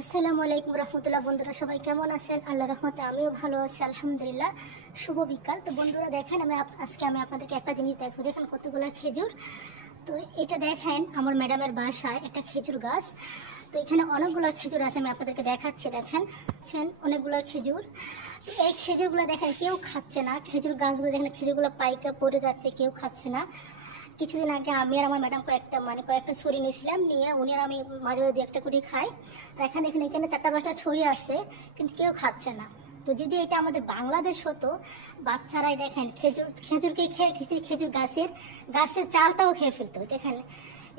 আসসালামু আলাইকুম রহমতুল্লাহ। বন্ধুরা সবাই কেমন আছেন? আল্লাহ রহমতে আমিও ভালো আছি আলহামদুলিল্লাহ। শুভ বিকাল। তো বন্ধুরা দেখেন, আজকে আপনাদেরকে একটা জিনিস দেখবো। দেখেন কতগুলো খেজুর। তো এটা দেখেন আমার ম্যাডামের বাসায় একটা খেজুর গাছ। তো এখানে অনেকগুলো খেজুর আছে, আমি আপনাদেরকে দেখাচ্ছি। দেখেন অনেকগুলো খেজুর। তো এই খেজুরগুলো দেখেন কেউ খাচ্ছে না। খেজুর গাছগুলো দেখেন, খেজুরগুলো পাইকা পড়ে যাচ্ছে, কেউ খাচ্ছে না। কিছুদিন আগে আমি আর আমার ম্যাডাম কয়েকটা ছড়ি নিয়েছিলাম, নিয়ে উনি আর আমি মাঝে মাঝে দু একটা করে খাই। দেখেন এখানে 4-5টা ছড়ি আছে, কিন্তু কেউ খাচ্ছে না। তো যদি এটা আমাদের বাংলাদেশ হতো, বাচ্চারাই দেখেন খেজুরকে খেয়ে খেজুর গাছের চালটাও খেয়ে ফেলতো। দেখেন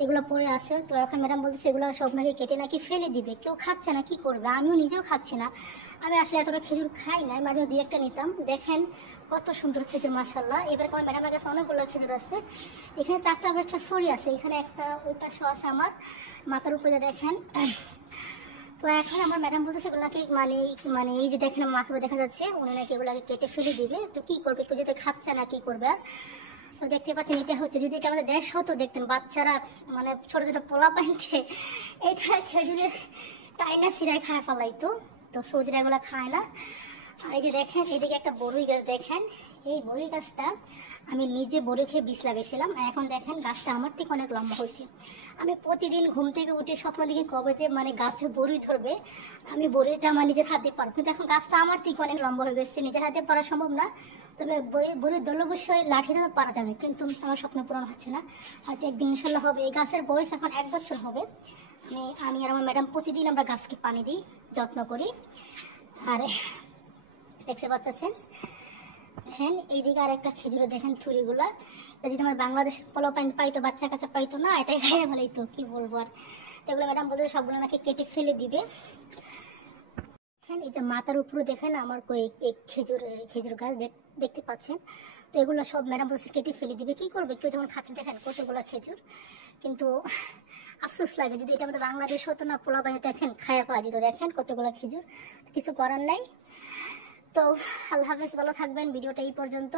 এগুলো পড়ে আছে। তো এখন ম্যাডাম বলতেছে এগুলো সব নাকি কেটে নাকি ফেলে দিবে, কেউ খাচ্ছে না, কি করবে? আমিও নিজেও খাচ্ছি না। আমি আসলে এতটা খেজুর খাই না, মাঝে দু একটা নিতাম। দেখেন কত সুন্দর খেজুর, মাশাআল্লাহ। এবার আমার ম্যাডামের কাছে অনেকগুলো খেজুর আছে। এখানে 4টা ছড়ি আছে, এখানে একটা, ওইটা শো আছে আমার মাথার উপরে। দেখেন তো এখন আমার ম্যাডাম বলতেছে এগুলাকে মানে এই যে দেখেন মাথার উপরে দেখা যাচ্ছে, উনি নাকি এগুলাকে কেটে ফেলে দিবে। তো কি করবে, কেউ যদি খাচ্ছে না কি করবে আর? তো দেখতে পাচ্ছেন এটা হচ্ছে, যদি এটা আমাদের দেশ হতো দেখতেন বাচ্চারা মানে ছোট ছোট পোলা পাইতে এটা খেজুরের টাইনা সিরাই খায় ফেলাইতো। তো সৌদিরা এগুলো খায় না। আর এই যে দেখেন এদিকে একটা বড়ই গাছ। দেখেন এই বড়ই গাছটা আমি নিজে বড়ি খেয়ে বীজ লাগাইছিলাম। আর এখন দেখেন গাছটা আমার থেকে অনেক লম্বা হয়েছে। আমি প্রতিদিন ঘুম থেকে উঠে স্বপ্ন দিকে কবে যে মানে গাছে বড়ি ধরবে, আমি বড়িটা আমার নিজের হাতে পারবো। কিন্তু এখন গাছটা আমার থেকে অনেক লম্বা হয়ে গেছে, নিজের হাতে পারা সম্ভব না। তবে বড়ির দল অবশ্যই লাঠিতে তো পারা যাবে, কিন্তু আমার স্বপ্ন পূরণ হচ্ছে না। হয়তো একদিন ইনশাল্লাহ হবে। এই গাছের বয়স এখন 1 বছর হবে। আমি আর আমার ম্যাডাম প্রতিদিন আমরা গাছকে পানি দিই, যত্ন করি। আর দেখতে পাচ্ছেন দেখেন এইদিকে আর একটা খেজুরে দেখেন থুরিগুলা। এটা যদি আমার বাংলাদেশ পোলা প্যান্ট পাইতো, বাচ্চা কাচ্চা পাইতো না, এটাই খাইয়ে ফেলাইতো, কি বলবো আর। তো এগুলো ম্যাডাম বলতে সবগুলো নাকি কেটে ফেলে দিবে। দেখেন এই যে মাথার উপরে দেখেন আমার খেজুর গাছ দেখতে পাচ্ছেন। তো এগুলো সব ম্যাডাম বলছে কেটে ফেলে দিবে, কি করবে, কেউ যেমন খাচ্ছে। দেখেন কতগুলো খেজুর, কিন্তু আফসোস লাগে যদি এটা আমাদের বাংলাদেশ হতো না, পোলা পাইতে দেখেন খাইয়া ফেলা দিত। দেখেন কতগুলো খেজুর, কিছু করার নাই। তো আল্লাহ হাফেজ, ভালো থাকবেন। ভিডিওটা এই পর্যন্ত।